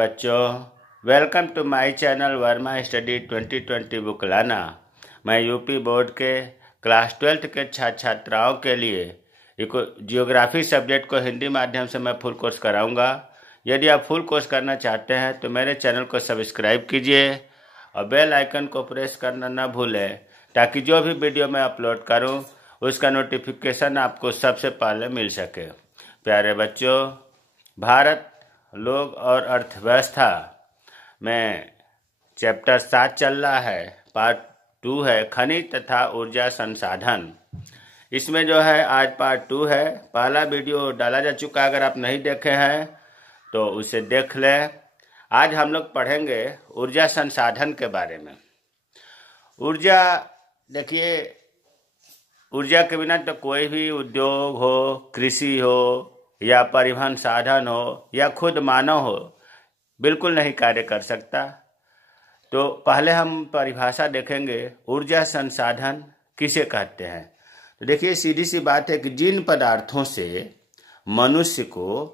बच्चों, welcome to my channel Verma study 2020 book लाना। मैं यूपी बोर्ड के क्लास 12 के छात्र छात्राओं के लिए जियोग्राफी सब्जेक्ट को हिंदी माध्यम से मैं फुल कोर्स कराऊंगा। यदि आप फुल कोर्स करना चाहते हैं तो मेरे चैनल को सब्सक्राइब कीजिए और बेल आइकन को प्रेस करना न भूलें, ताकि जो भी वीडियो मैं अपलोड करूं उसका नोटिफिकेशन आपको सबसे पहले मिल सके। प्यारे बच्चों, भारत, लोग और अर्थव्यवस्था में चैप्टर 7 चल रहा है। पार्ट 2 है खनिज तथा ऊर्जा संसाधन। इसमें जो है आज पार्ट 2 है। पहला वीडियो डाला जा चुका है, अगर आप नहीं देखे हैं तो उसे देख लें। आज हम लोग पढ़ेंगे ऊर्जा संसाधन के बारे में। ऊर्जा, देखिए, ऊर्जा के बिना तो कोई भी उद्योग हो, कृषि हो या परिवहन साधन हो या खुद मानव हो, बिल्कुल नहीं कार्य कर सकता। तो पहले हम परिभाषा देखेंगे, ऊर्जा संसाधन किसे कहते हैं। तो देखिए, सीधी सी बात है कि जिन पदार्थों से मनुष्य को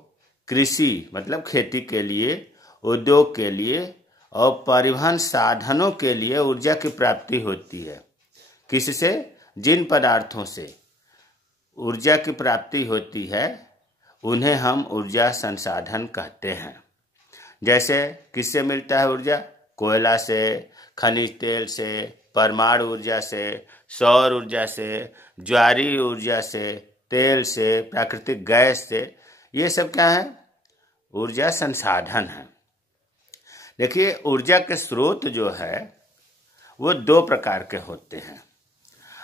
कृषि मतलब खेती के लिए, उद्योग के लिए और परिवहन साधनों के लिए ऊर्जा की प्राप्ति होती है। किससे? जिन पदार्थों से ऊर्जा की प्राप्ति होती है उन्हें हम ऊर्जा संसाधन कहते हैं। जैसे किससे मिलता है ऊर्जा? कोयला से, खनिज तेल से, परमाणु ऊर्जा से, सौर ऊर्जा से, ज्वारीय ऊर्जा से, तेल से, प्राकृतिक गैस से। ये सब क्या है? ऊर्जा संसाधन है। देखिए, ऊर्जा के स्रोत जो है वो 2 प्रकार के होते हैं।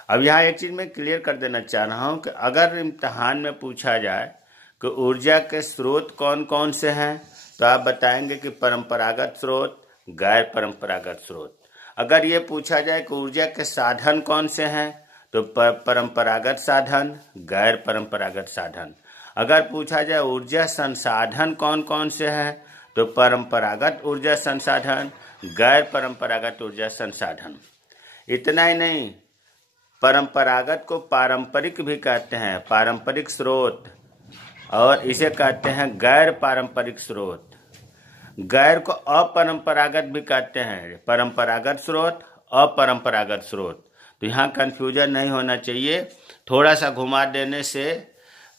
अब यहाँ एक चीज मैं क्लियर कर देना चाह रहा हूँ कि अगर इम्तिहान में पूछा जाए कि ऊर्जा के स्रोत कौन कौन से हैं, तो आप बताएंगे कि परंपरागत स्रोत, गैर परंपरागत स्रोत। अगर ये पूछा जाए कि ऊर्जा के साधन कौन से हैं, तो परंपरागत साधन, गैर परंपरागत साधन। अगर पूछा जाए ऊर्जा संसाधन कौन कौन से हैं, तो परंपरागत ऊर्जा संसाधन, गैर परंपरागत ऊर्जा संसाधन। इतना ही नहीं, परंपरागत को पारंपरिक भी कहते हैं, पारंपरिक स्रोत, और इसे कहते हैं गैर पारंपरिक स्रोत। गैर को अपरंपरागत भी कहते हैं, परंपरागत स्रोत, अपरंपरागत स्रोत। तो यहाँ कंफ्यूजन नहीं होना चाहिए, थोड़ा सा घुमा देने से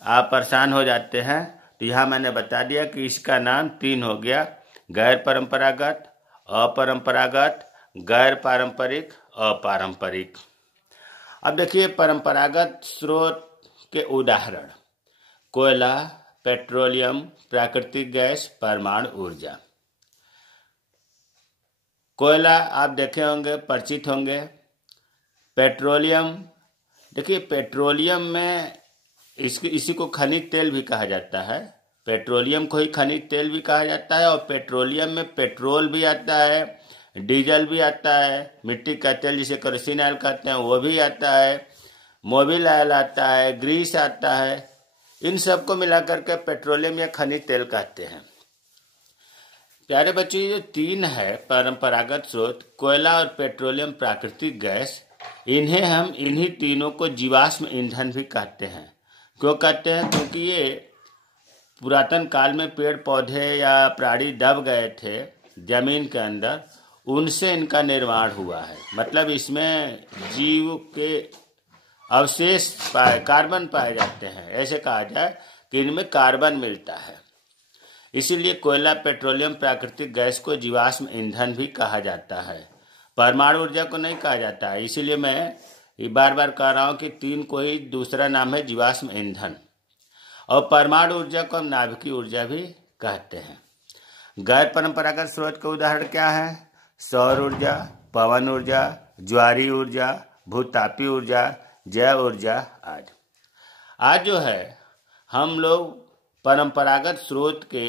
आप परेशान हो जाते हैं। तो यहाँ मैंने बता दिया कि इसका नाम 3 हो गया: गैर परंपरागत, अपरंपरागत, गैर पारंपरिक, अपारंपरिक। अब देखिए, परंपरागत स्रोत के उदाहरण: कोयला, पेट्रोलियम, प्राकृतिक गैस, परमाणु ऊर्जा। कोयला आप देखे होंगे, परिचित होंगे। पेट्रोलियम, देखिए, पेट्रोलियम में इसी को खनिज तेल भी कहा जाता है। पेट्रोलियम को ही खनिज तेल भी कहा जाता है। और पेट्रोलियम में पेट्रोल भी आता है, डीजल भी आता है, मिट्टी का तेल जिसे केरोसिन ऑयल कहते हैं वो भी आता है, मोबिल ऑयल आता है, ग्रीस आता है। इन सब को मिलाकर के पेट्रोलियम या खनिज तेल कहते हैं। प्यारे बच्चों, ये 3 है परंपरागत स्रोत, कोयला और पेट्रोलियम, प्राकृतिक गैस, इन्हीं तीनों को जीवाश्म ईंधन भी कहते हैं। क्यों कहते हैं? क्योंकि ये पुरातन काल में पेड़ पौधे या प्राणी दब गए थे जमीन के अंदर, उनसे इनका निर्माण हुआ है। मतलब इसमें जीव के अवशेष कार्बन पाए जाते हैं। ऐसे कहा जाए कि इनमें कार्बन मिलता है। इसीलिए कोयला, पेट्रोलियम, प्राकृतिक गैस को जीवाश्म ईंधन भी कहा जाता है। परमाणु ऊर्जा को नहीं कहा जाता है। इसीलिए मैं बार बार कह रहा हूँ कि 3 को ही दूसरा नाम है जीवाश्म ईंधन। और परमाणु ऊर्जा को हम नाभिकीय ऊर्जा भी कहते हैं। गैर परंपरागत स्रोत के उदाहरण क्या है? सौर ऊर्जा, पवन ऊर्जा, ज्वारीय ऊर्जा, भूतापीय ऊर्जा, जैव ऊर्जा आदि। आज जो है हम लोग परंपरागत स्रोत के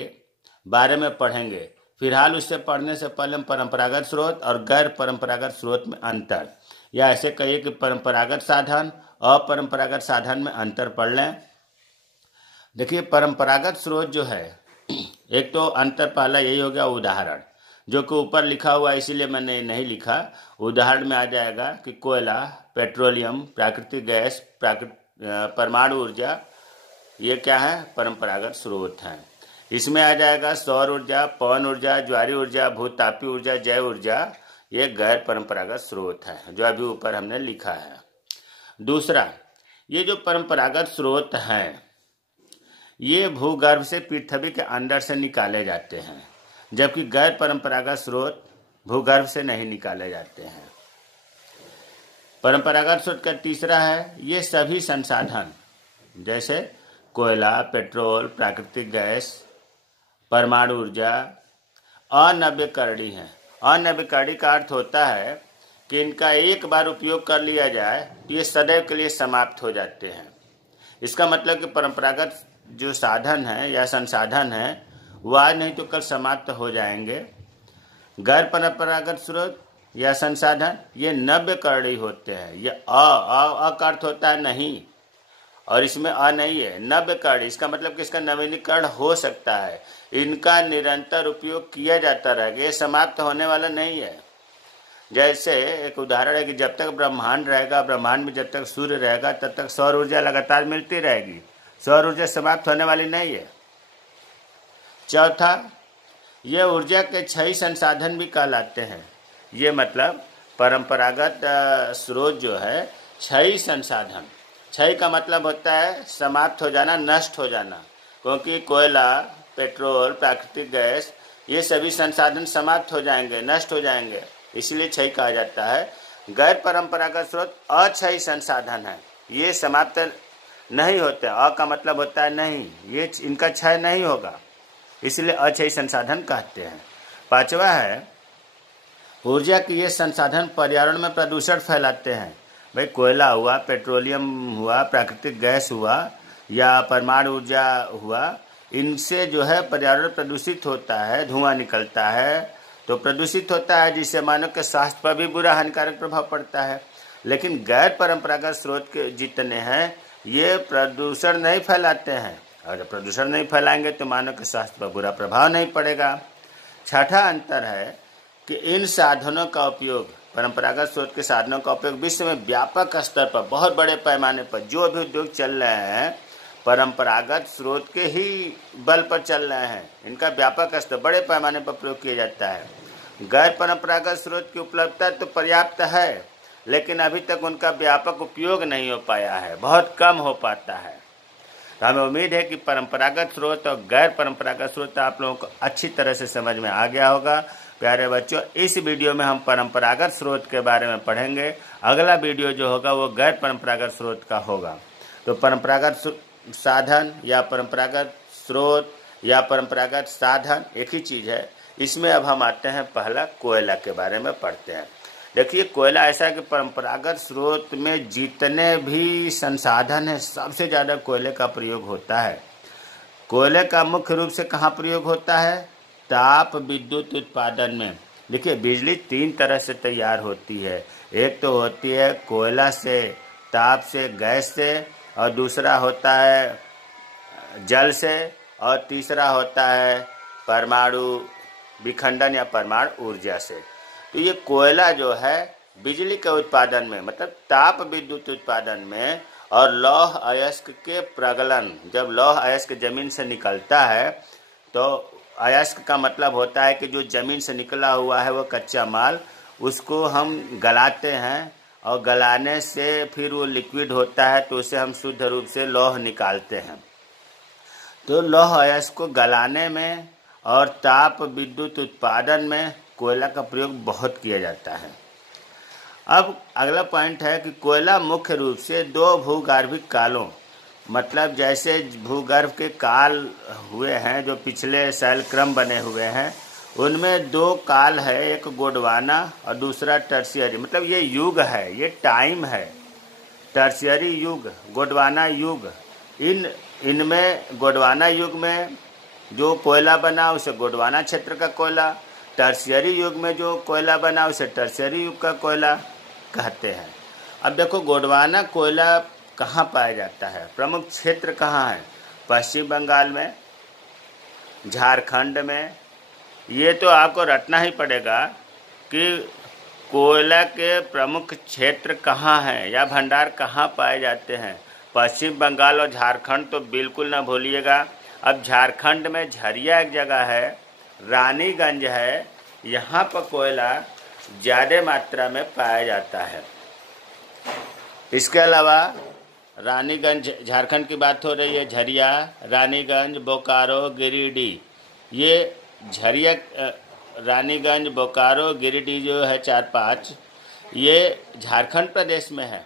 बारे में पढ़ेंगे। फिलहाल उससे पढ़ने से पहले हम परंपरागत स्रोत और गैर परंपरागत स्रोत में अंतर, या ऐसे कहिए कि परंपरागत साधन, अपरंपरागत साधन में अंतर पढ़ लें। देखिए, परंपरागत स्रोत जो है, एक तो अंतर पहला यही हो गया उदाहरण, जो कि ऊपर लिखा हुआ है इसीलिए मैंने नहीं लिखा। उदाहरण में आ जाएगा कि कोयला, पेट्रोलियम, प्राकृतिक गैस, परमाणु ऊर्जा, ये क्या है? परंपरागत स्रोत हैं। इसमें आ जाएगा सौर ऊर्जा, पवन ऊर्जा, ज्वारी ऊर्जा, भूतापीय ऊर्जा, जैव ऊर्जा। ये गैर परंपरागत स्रोत है जो अभी ऊपर हमने लिखा है। दूसरा, ये जो परंपरागत स्रोत हैं ये भूगर्भ से पृथ्वी के अंदर से निकाले जाते हैं, जबकि गैर परंपरागत स्रोत भूगर्भ से नहीं निकाले जाते हैं। परंपरागत स्रोत का तीसरा है, ये सभी संसाधन जैसे कोयला, पेट्रोल, प्राकृतिक गैस, परमाणु ऊर्जा अनवीकरणीय हैं। अनवीकरणीय का अर्थ होता है कि इनका एक बार उपयोग कर लिया जाए तो ये सदैव के लिए समाप्त हो जाते हैं। इसका मतलब कि परंपरागत जो साधन है या संसाधन है वो आज नहीं तो कल समाप्त हो जाएंगे। गैर परंपरागत स्रोत या संसाधन ये नव्यकरणीय होते हैं। ये अ का अर्थ होता है नहीं, और इसमें अ नहीं है, नव्यकरणीय। इसका मतलब कि इसका नवीनीकरण हो सकता है, इनका निरंतर उपयोग किया जाता रहेगा, ये समाप्त होने वाला नहीं है। जैसे एक उदाहरण है कि जब तक ब्रह्मांड रहेगा, ब्रह्मांड में जब तक सूर्य रहेगा तब तक सौर ऊर्जा लगातार मिलती रहेगी, सौर ऊर्जा समाप्त होने वाली नहीं है। चौथा, ये ऊर्जा के क्षयी संसाधन भी कहलाते हैं। ये मतलब परंपरागत स्रोत जो है क्षयी संसाधन, क्षय का मतलब होता है समाप्त हो जाना, नष्ट हो जाना, क्योंकि कोयला, पेट्रोल, प्राकृतिक गैस ये सभी संसाधन समाप्त हो जाएंगे, नष्ट हो जाएंगे, इसलिए क्षय कहा जाता है। गैर परंपरागत स्रोत अक्षयी संसाधन है, ये समाप्त नहीं होते। अ का मतलब होता है नहीं, ये इनका क्षय नहीं होगा, इसलिए अक्षयी संसाधन कहते हैं। पांचवा है, ऊर्जा के ये संसाधन पर्यावरण में प्रदूषण फैलाते हैं। भाई कोयला हुआ, पेट्रोलियम हुआ, प्राकृतिक गैस हुआ या परमाणु ऊर्जा हुआ, इनसे जो है पर्यावरण प्रदूषित होता है, धुआं निकलता है, तो प्रदूषित होता है जिससे मानव के स्वास्थ्य पर भी बुरा हानिकारक प्रभाव पड़ता है। लेकिन गैर परंपरागत स्रोत के जितने हैं ये प्रदूषण नहीं फैलाते हैं, और जब प्रदूषण नहीं फैलाएंगे तो मानव के स्वास्थ्य पर बुरा प्रभाव नहीं पड़ेगा। छठा अंतर है कि इन साधनों का उपयोग, परंपरागत स्रोत के साधनों का उपयोग विश्व में व्यापक स्तर पर, बहुत बड़े पैमाने पर जो भी उद्योग चल रहे हैं परंपरागत स्रोत के ही बल पर चल रहे हैं। इनका व्यापक स्तर, बड़े पैमाने पर प्रयोग किया जाता है। गैर परंपरागत स्रोत की उपलब्धता तो पर्याप्त है, लेकिन अभी तक उनका व्यापक उपयोग नहीं हो पाया है, बहुत कम हो पाता है। तो हमें उम्मीद है कि परंपरागत स्रोत और गैर परंपरागत स्रोत आप लोगों को अच्छी तरह से समझ में आ गया होगा। प्यारे बच्चों, इस वीडियो में हम परंपरागत स्रोत के बारे में पढ़ेंगे। अगला वीडियो जो होगा वो गैर परंपरागत स्रोत का होगा। तो परंपरागत साधन या परंपरागत स्रोत या परंपरागत साधन एक ही चीज़ है। इसमें अब हम आते हैं, पहला कोयला के बारे में पढ़ते हैं। देखिए, कोयला ऐसा है कि परंपरागत स्रोत में जितने भी संसाधन हैं सबसे ज़्यादा कोयले का प्रयोग होता है। कोयले का मुख्य रूप से कहाँ प्रयोग होता है? ताप विद्युत उत्पादन में। देखिए, बिजली तीन तरह से तैयार होती है। एक तो होती है कोयला से, ताप से, गैस से, और दूसरा होता है जल से, और तीसरा होता है परमाणु विखंडन या परमाणु ऊर्जा से। तो ये कोयला जो है बिजली के उत्पादन में, मतलब ताप विद्युत उत्पादन में, और लौह अयस्क के प्रगलन, जब लौह अयस्क जमीन से निकलता है तो अयस्क का मतलब होता है कि जो जमीन से निकला हुआ है वो कच्चा माल, उसको हम गलाते हैं, और गलाने से फिर वो लिक्विड होता है, तो उसे हम शुद्ध रूप से लौह निकालते हैं। तो लौह अयस्क को गलाने में और ताप विद्युत उत्पादन में कोयला का प्रयोग बहुत किया जाता है। अब अगला पॉइंट है कि कोयला मुख्य रूप से दो भूगर्भिक कालों, मतलब जैसे भूगर्भ के काल हुए हैं जो पिछले शैल क्रम बने हुए हैं, उनमें दो काल है, एक गोंडवाना और दूसरा टर्शियरी। मतलब ये युग है, ये टाइम है। टर्शियरी युग, गोंडवाना युग। इनमें गोंडवाना युग में जो कोयला बना उसे गोंडवाना क्षेत्र का कोयला, टर्शियरी युग में जो कोयला बना उसे टर्शियरी युग का कोयला कहते हैं। अब देखो, गोंडवाना कोयला कहाँ पाया जाता है, प्रमुख क्षेत्र कहाँ है? पश्चिम बंगाल में, झारखंड में। ये तो आपको रटना ही पड़ेगा कि कोयला के प्रमुख क्षेत्र कहाँ हैं या भंडार कहाँ पाए जाते हैं। पश्चिम बंगाल और झारखंड तो बिल्कुल ना भूलिएगा। अब झारखंड में झरिया एक जगह है, रानीगंज है, यहाँ पर कोयला ज़्यादा मात्रा में पाया जाता है। इसके अलावा रानीगंज, झारखंड की बात हो रही है, झरिया, रानीगंज, बोकारो, गिरिडीह, ये झरिया, रानीगंज, बोकारो, गिरिडीह जो है 4-5, ये झारखंड प्रदेश में है।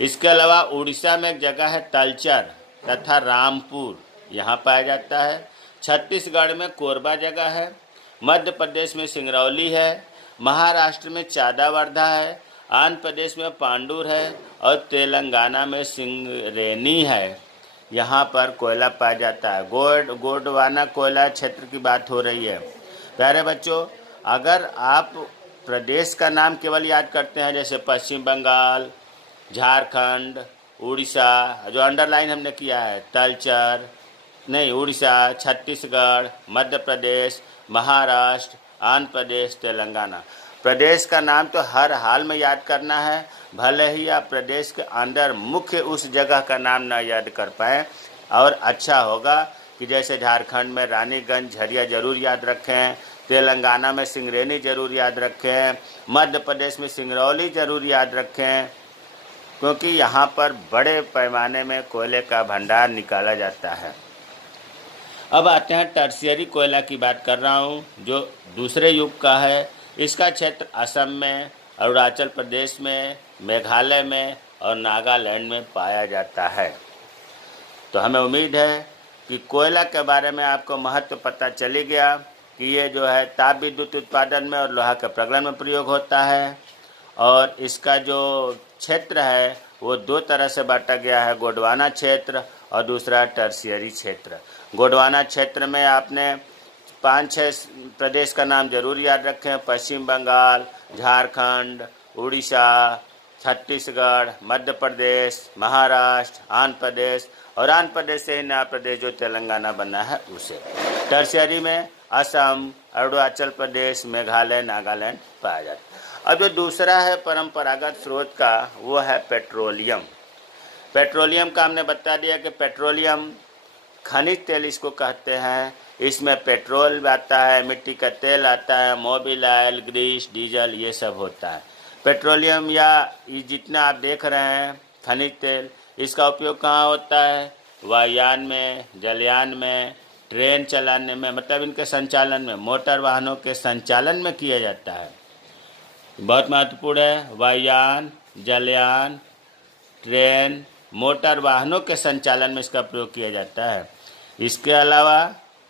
इसके अलावा उड़ीसा में एक जगह है तलचर तथा रामपुर, यहाँ पाया जाता है। छत्तीसगढ़ में कोरबा जगह है, मध्य प्रदेश में सिंगरौली है, महाराष्ट्र में चादावर्धा है, आंध्र प्रदेश में पांडुर है और तेलंगाना में सिंगरेनी है। यहाँ पर कोयला पाया जाता है। गोंडवाना कोयला क्षेत्र की बात हो रही है। प्यारे बच्चों, अगर आप प्रदेश का नाम केवल याद करते हैं, जैसे पश्चिम बंगाल, झारखंड, उड़ीसा, जो अंडरलाइन हमने किया है, तलचर नहीं, उड़ीसा, छत्तीसगढ़, मध्य प्रदेश, महाराष्ट्र, आंध्र प्रदेश, तेलंगाना, प्रदेश का नाम तो हर हाल में याद करना है। भले ही आप प्रदेश के अंदर मुख्य उस जगह का नाम ना याद कर पाए, और अच्छा होगा कि जैसे झारखंड में रानीगंज, झरिया जरूर याद रखें, तेलंगाना में सिंगरेनी जरूर याद रखें, मध्य प्रदेश में सिंगरौली जरूर याद रखें, क्योंकि यहाँ पर बड़े पैमाने में कोयले का भंडार निकाला जाता है। अब आते हैं टर्शियरी कोयला की बात कर रहा हूँ, जो दूसरे युग का है। इसका क्षेत्र असम में, अरुणाचल प्रदेश में, मेघालय में और नागालैंड में पाया जाता है। तो हमें उम्मीद है कि कोयला के बारे में आपको महत्व पता चली गया कि ये जो है ताप विद्युत उत्पादन में और लोहा के प्रगलन में प्रयोग होता है। और इसका जो क्षेत्र है वो 2 तरह से बांटा गया है, गोंडवाना क्षेत्र और दूसरा टर्शियरी क्षेत्र। गोंडवाना क्षेत्र में आपने 5-6 प्रदेश का नाम जरूर याद रखें, पश्चिम बंगाल, झारखंड, उड़ीसा, छत्तीसगढ़, मध्य प्रदेश, महाराष्ट्र, आंध्र प्रदेश, और आंध्र प्रदेश से ही नया प्रदेश जो तेलंगाना बना है उसे। टर्शियरी में असम, अरुणाचल प्रदेश, मेघालय, नागालैंड पाया जाता है। अब जो दूसरा है परंपरागत स्रोत का, वो है पेट्रोलियम। पेट्रोलियम का हमने बता दिया कि पेट्रोलियम खनिज तेल इसको कहते हैं। इसमें पेट्रोल आता है, मिट्टी का तेल आता है, मोबिल ऑयल, ग्रीस, डीजल, ये सब होता है। पेट्रोलियम या ये जितना आप देख रहे हैं खनिज तेल, इसका उपयोग कहाँ होता है? वायुयान में, जलयान में, ट्रेन चलाने में, मतलब इनके संचालन में, मोटर वाहनों के संचालन में किया जाता है। बहुत महत्वपूर्ण है। वायुयान, जलयान, ट्रेन, मोटर वाहनों के संचालन में इसका प्रयोग किया जाता है। इसके अलावा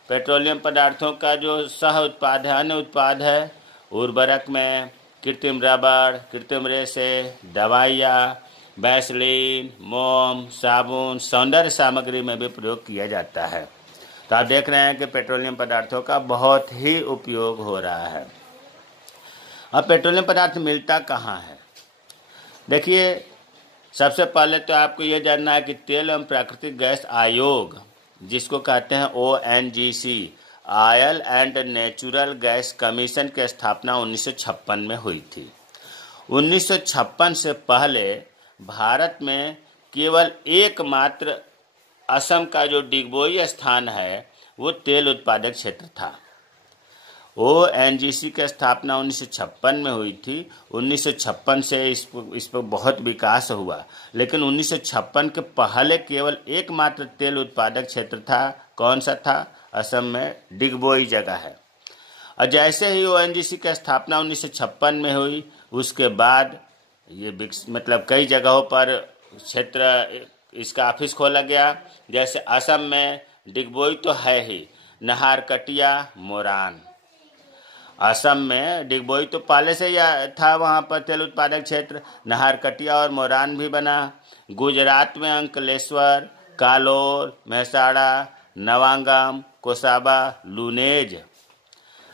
पेट्रोलियम पदार्थों का जो सह उत्पाद है, अन्य उत्पाद है, उर्वरक में कृत्रिम रबड़, कृत्रिम रेशे, दवाइयाँ, वैसलीन, मोम, साबुन, सौंदर्य सामग्री में भी प्रयोग किया जाता है। तो आप देख रहे हैं कि पेट्रोलियम पदार्थों का बहुत ही उपयोग हो रहा है। अब पेट्रोलियम पदार्थ मिलता कहाँ है? देखिए, सबसे पहले तो आपको ये जानना है कि तेल एवं प्राकृतिक गैस आयोग, जिसको कहते हैं ONGC, oil and natural gas commission की स्थापना 1956 में हुई थी। 1956 से पहले भारत में केवल एकमात्र असम का जो डिगबोई स्थान है वो तेल उत्पादक क्षेत्र था। ONGC की स्थापना 1956 में हुई थी। 1956 से इस पर बहुत विकास हुआ, लेकिन 1956 के पहले केवल एकमात्र तेल उत्पादक क्षेत्र था। कौन सा था? असम में डिगबोई जगह है। और जैसे ही ONGC की स्थापना 1956 में हुई, उसके बाद ये मतलब कई जगहों पर क्षेत्र इसका ऑफिस खोला गया। जैसे असम में डिगबोई तो है ही, नाहरकटिया, मोरान। असम में डिगबोई तो पहले से ही था, वहाँ पर तेल उत्पादक क्षेत्र। नाहरकटिया और मोरान भी बना। गुजरात में अंकलेश्वर, कालोल, मेहसाणा, नवांगम, कोसाबा, लुनेज,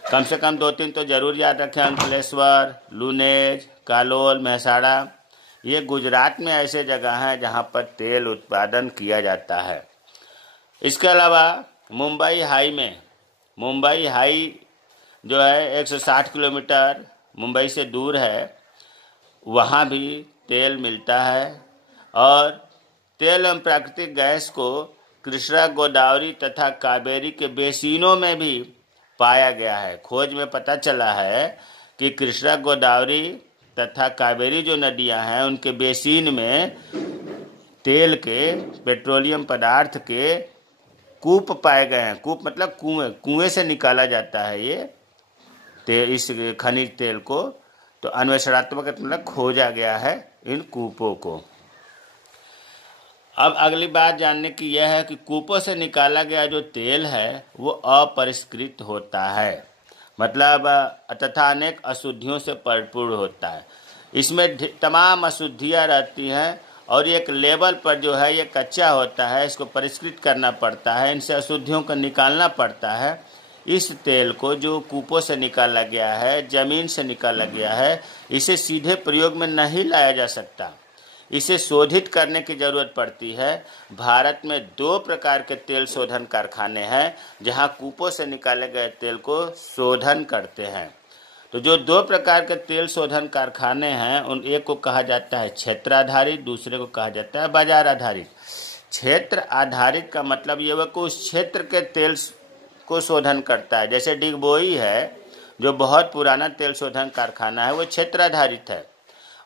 कम से कम 2-3 तो जरूर याद रखें। अंकलेश्वर, लुनेज, कालोल, मेहसाणा, ये गुजरात में ऐसे जगह हैं जहाँ पर तेल उत्पादन किया जाता है। इसके अलावा मुंबई हाई जो है 160 किलोमीटर मुंबई से दूर है, वहाँ भी तेल मिलता है। और तेल एवं प्राकृतिक गैस को कृष्णा, गोदावरी तथा कावेरी के बेसिनों में भी पाया गया है। खोज में पता चला है कि कृष्णा, गोदावरी तथा कावेरी जो नदियां हैं उनके बेसिन में तेल के, पेट्रोलियम पदार्थ के कूप पाए गए हैं। कूप मतलब कुएं से निकाला जाता है ये तेल, इस खनिज तेल को। तो अन्वेषणात्मक मतलब खोजा गया है इन कूपों को। अब अगली बात जानने की यह है कि कूपों से निकाला गया जो तेल है वो अपरिष्कृत होता है, मतलब तथा अनेक अशुद्धियों से परिपूर्ण होता है। इसमें तमाम अशुद्धियां रहती हैं और एक लेवल पर जो है ये कच्चा होता है, इसको परिष्कृत करना पड़ता है, इनसे अशुद्धियों को निकालना पड़ता है। इस तेल को जो कूपों से निकाला गया है, जमीन से निकाला गया है, इसे सीधे प्रयोग में नहीं लाया जा सकता, इसे शोधित करने की जरूरत पड़ती है। भारत में 2 प्रकार के तेल शोधन कारखाने हैं जहां कूपों से निकाले गए तेल को शोधन करते हैं। तो जो 2 प्रकार के तेल शोधन कारखाने हैं उन एक को कहा जाता है क्षेत्र आधारित, दूसरे को कहा जाता है बाजार आधारित। क्षेत्र आधारित का मतलब ये हुआ कि उस क्षेत्र के तेल को शोधन करता है। जैसे डिगबोई है जो बहुत पुराना तेल शोधन कारखाना है, वो क्षेत्र आधारित है।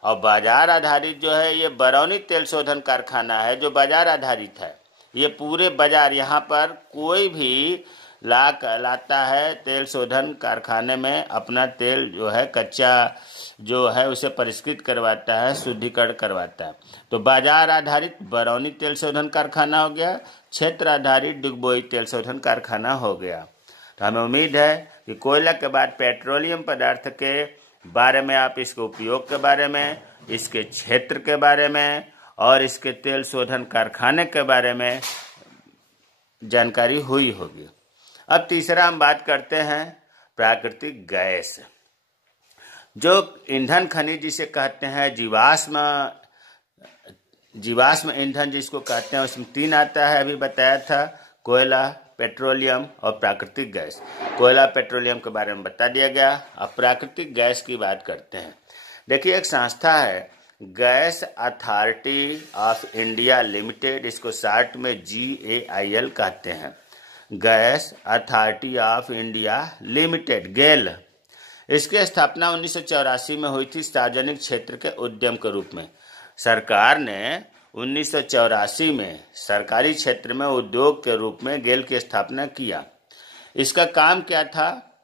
और बाजार आधारित जो है ये बरौनी तेल शोधन कारखाना है जो बाजार आधारित है। ये पूरे बाजार, यहाँ पर कोई भी लाता है तेल शोधन कारखाने में अपना तेल जो है कच्चा जो है उसे परिष्कृत करवाता है, शुद्धिकरण करवाता है। तो बाजार आधारित बरौनी तेल शोधन कारखाना हो गया, क्षेत्र आधारित डिगबोई तेल शोधन कारखाना हो गया। तो हमें उम्मीद है कि कोयला के बाद पेट्रोलियम पदार्थ के बारे में आप इसके उपयोग के बारे में, इसके क्षेत्र के बारे में और इसके तेल शोधन कारखाने के बारे में जानकारी हुई होगी। अब तीसरा हम बात करते हैं प्राकृतिक गैस। जो ईंधन खनिज जिसे कहते हैं जीवाश्म ईंधन जिसको कहते हैं, उसमें 3 आता है, अभी बताया था, कोयला, पेट्रोलियम और प्राकृतिक गैस। कोयला पेट्रोलियम के बारे में बता दिया गया। अब प्राकृतिक गैस की बात करते हैं। देखिए एक संस्था है gas authority of India limited, इसको शॉर्ट में GAIL कहते हैं, gas authority of India limited, GAIL. इसकी स्थापना 1984 में हुई थी सार्वजनिक क्षेत्र के उद्यम के रूप में। सरकार ने 1984 में सरकारी क्षेत्र में उद्योग के रूप में गेल की स्थापना किया। इसका काम क्या था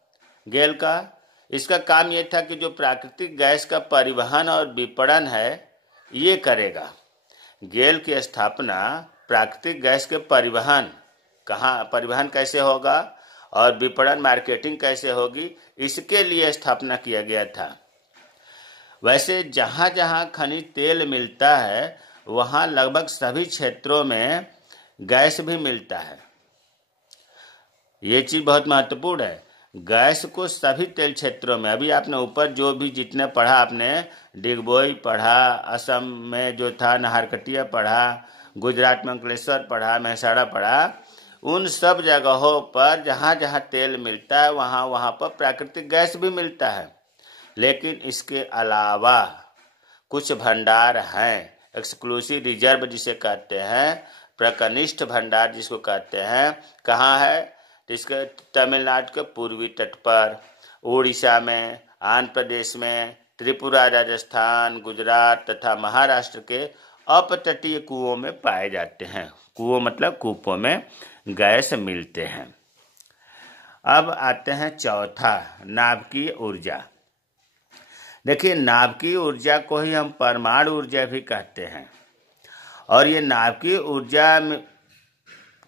गेल का? इसका काम यह था कि जो प्राकृतिक गैस का परिवहन और विपणन है ये करेगा। गेल की स्थापना प्राकृतिक गैस के परिवहन कैसे होगा और विपणन मार्केटिंग कैसे होगी, इसके लिए स्थापना किया गया था। वैसे जहाँ जहाँ खनिज तेल मिलता है वहाँ लगभग सभी क्षेत्रों में गैस भी मिलता है। ये चीज़ बहुत महत्वपूर्ण है। गैस को सभी तेल क्षेत्रों में, अभी आपने ऊपर जो भी जितने पढ़ा, आपने डिगबोई पढ़ा, असम में जो था नाहरकटिया पढ़ा, गुजरात में अंकलेश्वर पढ़ा, महसाड़ा पढ़ा, उन सब जगहों पर जहाँ जहाँ तेल मिलता है वहाँ वहाँ पर प्राकृतिक गैस भी मिलता है। लेकिन इसके अलावा कुछ भंडार हैं, एक्सक्लूसिव रिजर्व जिसे कहते हैं, प्रकनिष्ठ भंडार जिसको कहते हैं। कहाँ है? इसके तमिलनाडु के पूर्वी तट पर, उड़ीसा में, आंध्र प्रदेश में, त्रिपुरा, राजस्थान, गुजरात तथा महाराष्ट्र के अपतटीय कुओं में पाए जाते हैं। कुओं मतलब कूपों में गैस मिलते हैं। अब आते हैं चौथा, नाभिकीय ऊर्जा। देखिए नाभिकीय ऊर्जा को ही हम परमाणु ऊर्जा भी कहते हैं। और ये नाभिकीय ऊर्जा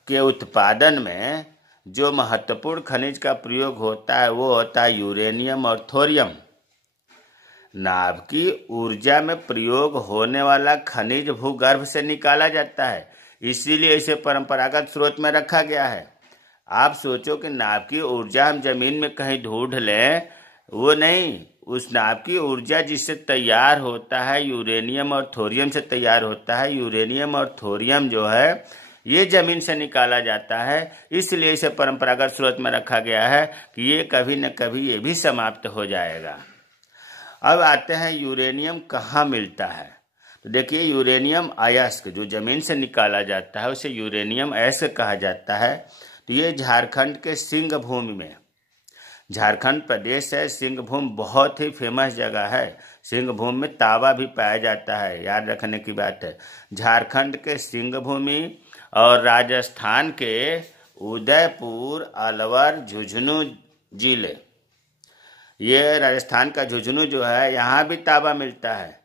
के उत्पादन में जो महत्वपूर्ण खनिज का प्रयोग होता है वो होता है यूरेनियम और थोरियम। नाभिकीय ऊर्जा में प्रयोग होने वाला खनिज भूगर्भ से निकाला जाता है, इसीलिए इसे परंपरागत स्रोत में रखा गया है। आप सोचो कि नाभिकीय ऊर्जा हम जमीन में कहीं ढूंढ लें, वो नहीं। उस नाभिकीय ऊर्जा जिससे तैयार होता है यूरेनियम और थोरियम से तैयार होता है। यूरेनियम और थोरियम जो है ये जमीन से निकाला जाता है, इसलिए इसे परंपरागत स्रोत में रखा गया है कि ये कभी न कभी ये भी समाप्त हो जाएगा। अब आते हैं यूरेनियम कहाँ मिलता है। तो देखिए, यूरेनियम अयस्क जो जमीन से निकाला जाता है उसे यूरेनियम अयस्क कहा जाता है। तो ये झारखंड के सिंहभूमि में, झारखंड प्रदेश है, सिंहभूम बहुत ही फेमस जगह है। सिंहभूम में तांबा भी पाया जाता है, याद रखने की बात है। झारखंड के सिंहभूमि और राजस्थान के उदयपुर, अलवर, झुंझुनू जिले, ये राजस्थान का झुंझुनू जो है यहाँ भी तांबा मिलता है।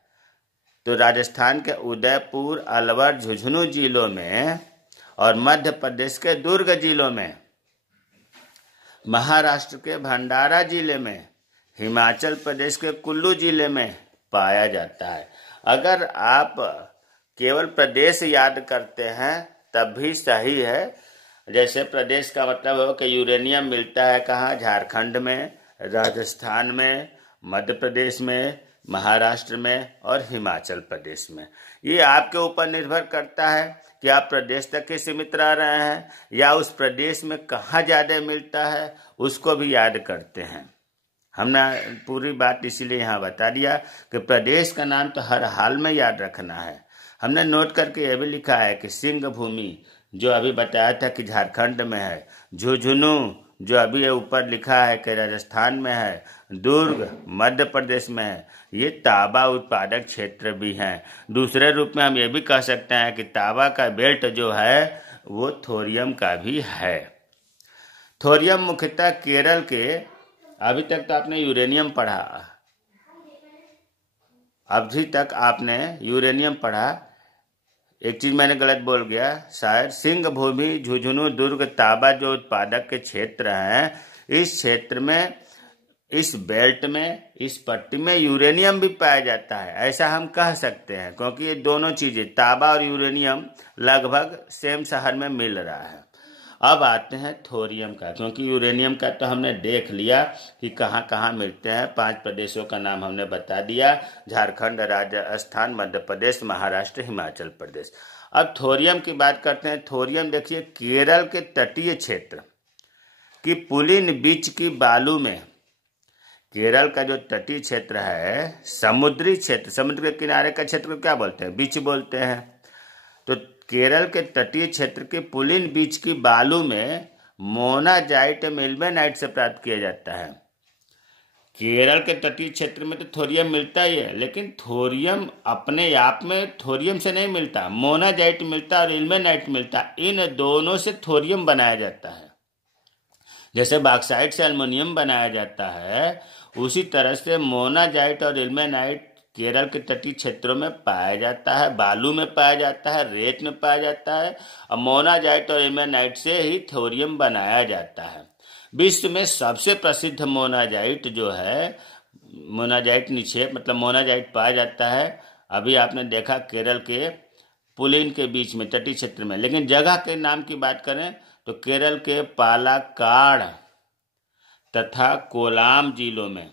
तो राजस्थान के उदयपुर, अलवर, झुंझुनू जिलों में और मध्य प्रदेश के दुर्ग जिलों में, महाराष्ट्र के भंडारा जिले में, हिमाचल प्रदेश के कुल्लू जिले में पाया जाता है। अगर आप केवल प्रदेश याद करते हैं तब भी सही है। जैसे प्रदेश का मतलब हो कि यूरेनियम मिलता है कहाँ, झारखंड में, राजस्थान में, मध्य प्रदेश में, महाराष्ट्र में और हिमाचल प्रदेश में। ये आपके ऊपर निर्भर करता है कि आप प्रदेश तक ही सीमित रह रहे हैं या उस प्रदेश में कहाँ ज़्यादा मिलता है उसको भी याद करते हैं। हमने पूरी बात इसीलिए यहाँ बता दिया कि प्रदेश का नाम तो हर हाल में याद रखना है। हमने नोट करके यह भी लिखा है कि सिंहभूमि जो अभी बताया था कि झारखंड में है, झुंझुनू जो अभी ये ऊपर लिखा है कि राजस्थान में है, दुर्ग मध्य प्रदेश में है, ये तांबा उत्पादक क्षेत्र भी हैं। दूसरे रूप में हम ये भी कह सकते हैं कि तांबा का बेल्ट जो है वो थोरियम का भी है। थोरियम मुख्यतः केरल के, अभी तक तो आपने यूरेनियम पढ़ा, अभी तक आपने यूरेनियम पढ़ा, एक चीज मैंने गलत बोल गया शायद, सिंहभूमि, झुंझुनू, दुर्ग, तांबा जो उत्पादक के क्षेत्र हैं, इस क्षेत्र में, इस बेल्ट में, इस पट्टी में यूरेनियम भी पाया जाता है, ऐसा हम कह सकते हैं, क्योंकि ये दोनों चीजें तांबा और यूरेनियम लगभग सेम शहर में मिल रहा है। अब आते हैं थोरियम का, क्योंकि यूरेनियम का तो हमने देख लिया कि कहाँ कहाँ मिलते हैं। 5 प्रदेशों का नाम हमने बता दिया, झारखंड, राजस्थान, मध्य प्रदेश, महाराष्ट्र, हिमाचल प्रदेश। अब थोरियम की बात करते हैं। थोरियम देखिए, केरल के तटीय क्षेत्र की पुलिन बीच की बालू में, केरल का जो तटीय क्षेत्र है, समुद्री क्षेत्र, समुद्र के किनारे का क्षेत्र को क्या बोलते हैं, बीच बोलते हैं। तो केरल के तटीय क्षेत्र के पुलिन बीच की बालू में मोनाजाइट, मिल्मेनाइट से प्राप्त किया जाता है। केरल के तटीय क्षेत्र में तो थोरियम मिलता ही है, लेकिन थोरियम अपने आप में थोरियम से नहीं मिलता, मोनाजाइट मिलता और इल्मेनाइट मिलता, इन दोनों से थोरियम बनाया जाता है। जैसे बॉक्साइट से एल्युमिनियम बनाया जाता है, उसी तरह से मोनाजाइट और इल्मेनाइट केरल के तटीय क्षेत्रों में पाया जाता है, बालू में पाया जाता है, रेत में पाया जाता है, और मोनाजाइट और इल्मेनाइट से ही थोरियम बनाया जाता है। विश्व में सबसे प्रसिद्ध मोनाजाइट जो है, मोनाजाइट निक्षेप मतलब मोनाजाइट पाया जाता है, अभी आपने देखा केरल के पुलिन के बीच में, तटीय क्षेत्र में। लेकिन जगह के नाम की बात करें तो केरल के पालाकाड़ तथा कोलाम जिलों में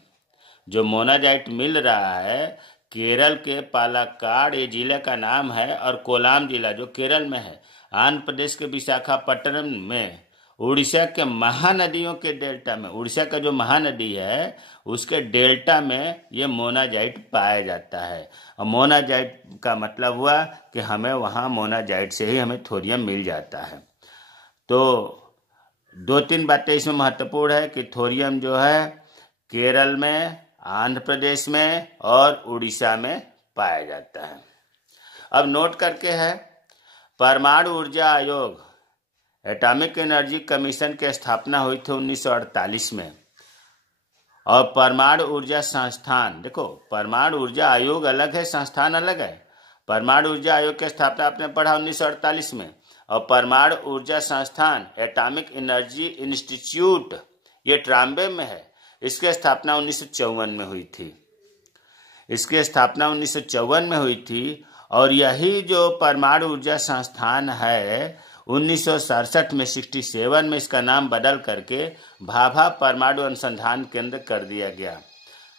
जो मोनाजाइट मिल रहा है, केरल के पालाकाड़ ये जिले का नाम है, और कोलाम जिला जो केरल में है, आंध्र प्रदेश के विशाखापट्टनम में, उड़ीसा के महानदियों के डेल्टा में, उड़ीसा का जो महानदी है उसके डेल्टा में ये मोनाजाइट पाया जाता है। और मोनाजाइट का मतलब हुआ कि हमें वहाँ मोनाजाइट से ही हमें थोरियम मिल जाता है। तो 2-3 बातें इसमें महत्वपूर्ण है कि थोरियम जो है केरल में, आंध्र प्रदेश में और उड़ीसा में पाया जाता है। अब नोट करके है, परमाणु ऊर्जा आयोग, एटॉमिक एनर्जी कमीशन की स्थापना हुई थी 1948 में, और परमाणु ऊर्जा संस्थान, देखो परमाणु ऊर्जा आयोग अलग है, संस्थान अलग है। परमाणु ऊर्जा आयोग की स्थापना आपने पढ़ा 1948 में, और परमाणु ऊर्जा संस्थान एटॉमिक एनर्जी इंस्टीट्यूट ये ट्राम्बे में है, इसकी स्थापना 1954 में हुई थी। इसकी स्थापना 1954 में हुई थी, और यही जो परमाणु ऊर्जा संस्थान है 1967 में 67 में इसका नाम बदल करके भाभा परमाणु अनुसंधान केंद्र कर दिया गया।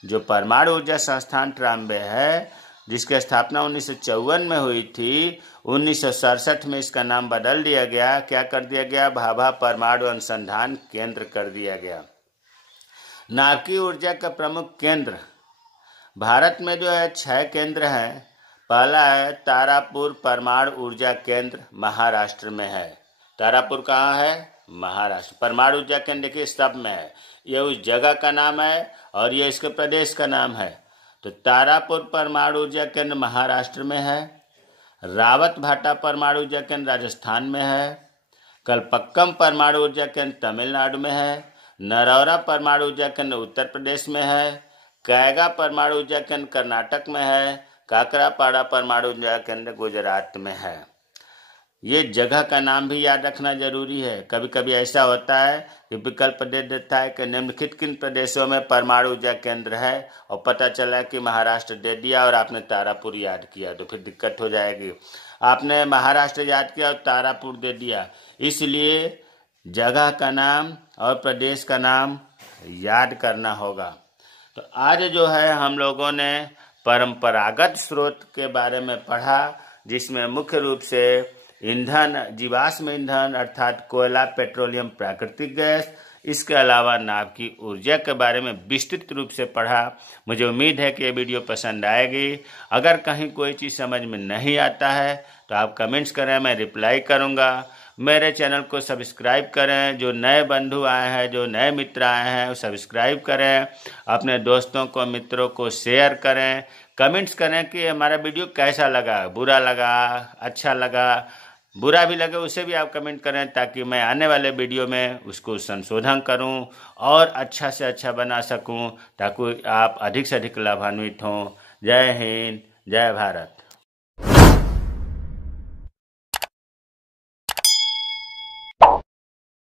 जो परमाणु ऊर्जा संस्थान ट्राम्बे है जिसकी स्थापना 1954 में हुई थी, 1967 में इसका नाम बदल दिया गया। क्या कर दिया गया? भाभा परमाणु अनुसंधान केंद्र कर दिया गया। नाभिकीय ऊर्जा का प्रमुख केंद्र भारत में जो है 6 केंद्र हैं। पहला है तारापुर परमाणु ऊर्जा केंद्र, महाराष्ट्र में है। तारापुर कहाँ है? महाराष्ट्र। परमाणु ऊर्जा केंद्र देखिए सब में है, ये उस जगह का नाम है और ये इसके प्रदेश का नाम है। तो तारापुर परमाणु ऊर्जा केंद्र महाराष्ट्र में है। रावत भाटा परमाणु ऊर्जा केंद्र राजस्थान में है। कलपक्कम परमाणु ऊर्जा केंद्र तमिलनाडु में है। नरौरा परमाणु ऊर्जा केंद्र उत्तर प्रदेश में है। कैगा परमाणु ऊर्जा केंद्र कर्नाटक में है। काकरापाड़ा परमाणु ऊर्जा केंद्र गुजरात में है। ये जगह का नाम भी याद रखना जरूरी है। कभी कभी ऐसा होता है कि विकल्प दे देता है कि निम्नलिखित किन प्रदेशों में परमाणु ऊर्जा केंद्र है, और पता चला कि महाराष्ट्र दे दिया और आपने तारापुर याद किया, तो फिर दिक्कत हो जाएगी। आपने महाराष्ट्र याद किया और तारापुर दे दिया, इसलिए जगह का नाम और प्रदेश का नाम याद करना होगा। तो आज जो है हम लोगों ने परंपरागत स्रोत के बारे में पढ़ा, जिसमें मुख्य रूप से ईंधन, जीवाश्म ईंधन अर्थात कोयला, पेट्रोलियम, प्राकृतिक गैस, इसके अलावा नाभ की ऊर्जा के बारे में विस्तृत रूप से पढ़ा। मुझे उम्मीद है कि ये वीडियो पसंद आएगी। अगर कहीं कोई चीज़ समझ में नहीं आता है तो आप कमेंट्स करें, मैं रिप्लाई करूँगा। मेरे चैनल को सब्सक्राइब करें, जो नए बंधु आए हैं, जो नए मित्र आए हैं वो सब्सक्राइब करें, अपने दोस्तों को, मित्रों को शेयर करें, कमेंट्स करें कि हमारा वीडियो कैसा लगा, बुरा लगा, अच्छा लगा। बुरा भी लगे उसे भी आप कमेंट करें, ताकि मैं आने वाले वीडियो में उसको संशोधन करूं और अच्छा से अच्छा बना सकूं, ताकि आप अधिक से अधिक लाभान्वित हों। जय हिंद, जय भारत।